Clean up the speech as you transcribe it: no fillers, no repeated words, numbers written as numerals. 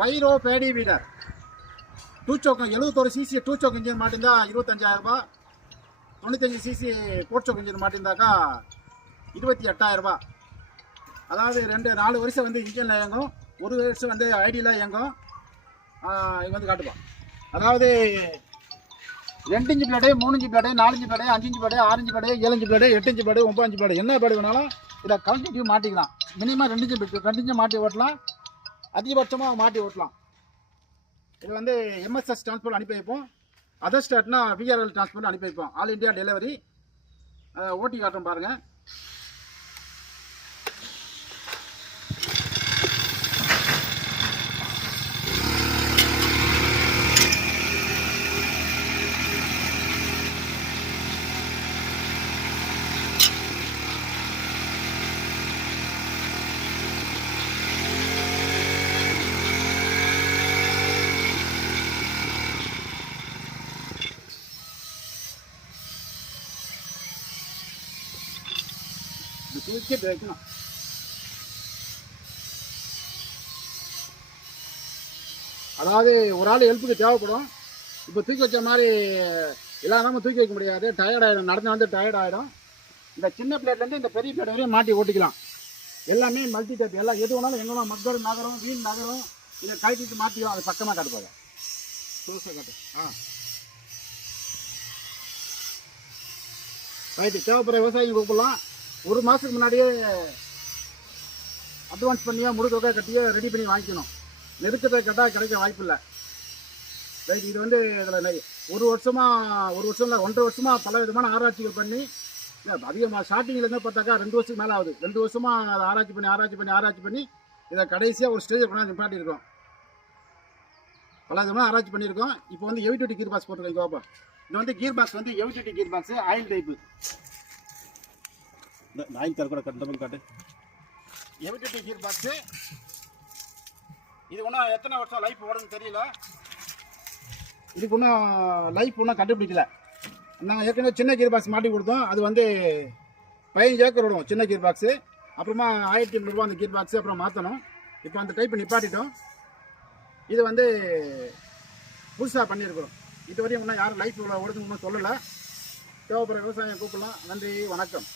பைரோ body weeder two stroke 71 CC two stroke engine மாட்டிருந்தா 25,000 ரூபாய். 95 CC four stroke engine மாட்டிருந்தாக்கா 28,000 ரூபாய். அதாவது 4 வருஷம் வந்து இன்ஜினில் இயங்கும், 1 வருஷம் வந்து ஐடியில் இயங்கும். இது வந்து காட்டுப்பான். அதாவது 2 inch blade, 3 inch blade, 4 inch blade, 5 inch blade, 6 inch blade, 7 inch blade, 8 inch blade, 9 inch blade, என்ன பிளேடு வேணாலும் இதை கலெக்டிவ் மாட்டிக்கலாம். மினிமம் 2 இன்ச்சு மாட்டி ஓட்டலாம், அதிகபட்சமாக மாட்டி ஓட்டலாம். இது வந்து எம்எஸ்எஸ் டிரான்ஸ்போர்ட் அனுப்பி வைப்போம். அதர் ஸ்டேட்னா விஆர்எல் டிரான்ஸ்போர்ட் அனுப்பி வைப்போம். All India delivery. ஓட்டி காட்டுறோம் பாருங்கள். தூக்கி வைக்கணும். அதாவது ஒரு ஆள் ஹெல்ப்புக்கு தேவைப்படும். இப்போ தூக்கி வச்ச மாதிரி இல்லாமல் தூக்கி வைக்க முடியாது, டயர்ட் ஆகிடும், நடந்து வந்து டயர்ட் ஆகிடும். இந்த சின்ன பிளேட்லேருந்து இந்த பெரிய பிளேட் வரையும் மாட்டி ஓட்டிக்கலாம். எல்லாமே மல்டி டைப், எல்லாம் எது வேணாலும் எங்கே மக்கள் நகரம் வீண் நகரம் இதை கழட்டிட்டு மாற்றிடும். அது பக்கமாக காட்டுப்பாங்க. புதுசாக காட்டு. ரைட்டு. தேவைப்படுற விவசாயிங்க கூப்பிடலாம். 1 மாதத்துக்கு முன்னாடியே அட்வான்ஸ் பண்ணியோ முழுக்க கட்டியோ ரெடி பண்ணி வாங்கிக்கணும். நெருக்கத்தை கட்டால் கிடைக்க வாய்ப்பு இல்லை. ரைட். இது வந்து இதில் 1 வருஷம் இல்லை 1.5 வருஷமாக பல விதமான ஆராய்ச்சிகள் பண்ணி அதிகமாக ஸ்டார்டிங்லேருந்து பார்த்தாக்கா 2 வருஷத்துக்கு மேலே ஆகுது. 2 வருஷமாக அதை ஆராய்ச்சி பண்ணி இதை கடைசியாக ஒரு ஸ்டேஜை கொண்டாந்து நிப்பாட்டியிருக்கோம். பல விதமாக ஆராய்ச்சி பண்ணியிருக்கோம். இப்போ வந்து ஹெவி டியூட்டி கீர் பாக்ஸ் போட்டிருக்கோம். பாப்பா, இது வந்து கீர் பாக்ஸ் வந்து heavy duty gear box, oil type. Oil car கூட காட்டு. Heavy duty gear box. இது ஒன்றும் எத்தனை வருஷம் லைஃப் ஓடுன்னு தெரியல. இதுக்கு ஒன்றும் லைஃப் ஒன்றும் கண்டுபிடிக்கல. நாங்கள் ஏற்கனவே சின்ன கீர் பாக்ஸ் மாட்டி கொடுத்தோம். அது வந்து 15 ஏக்கர் விடும் சின்ன கீர் பாக்ஸு. அப்புறமா 1,800 ரூபா அந்த கீர் பாக்ஸு அப்புறம் மாற்றணும். இப்போ அந்த டைப் நிப்பாட்டிட்டோம். இது வந்து புதுசாக பண்ணியிருக்கிறோம். இதுவரையும் இன்னும் யாரும் லைஃப் ஓடுதுன்னு ஒன்றும் சொல்லலை. தேவைப்படுற விவசாயம் கூப்பிடலாம். நன்றி, வணக்கம்.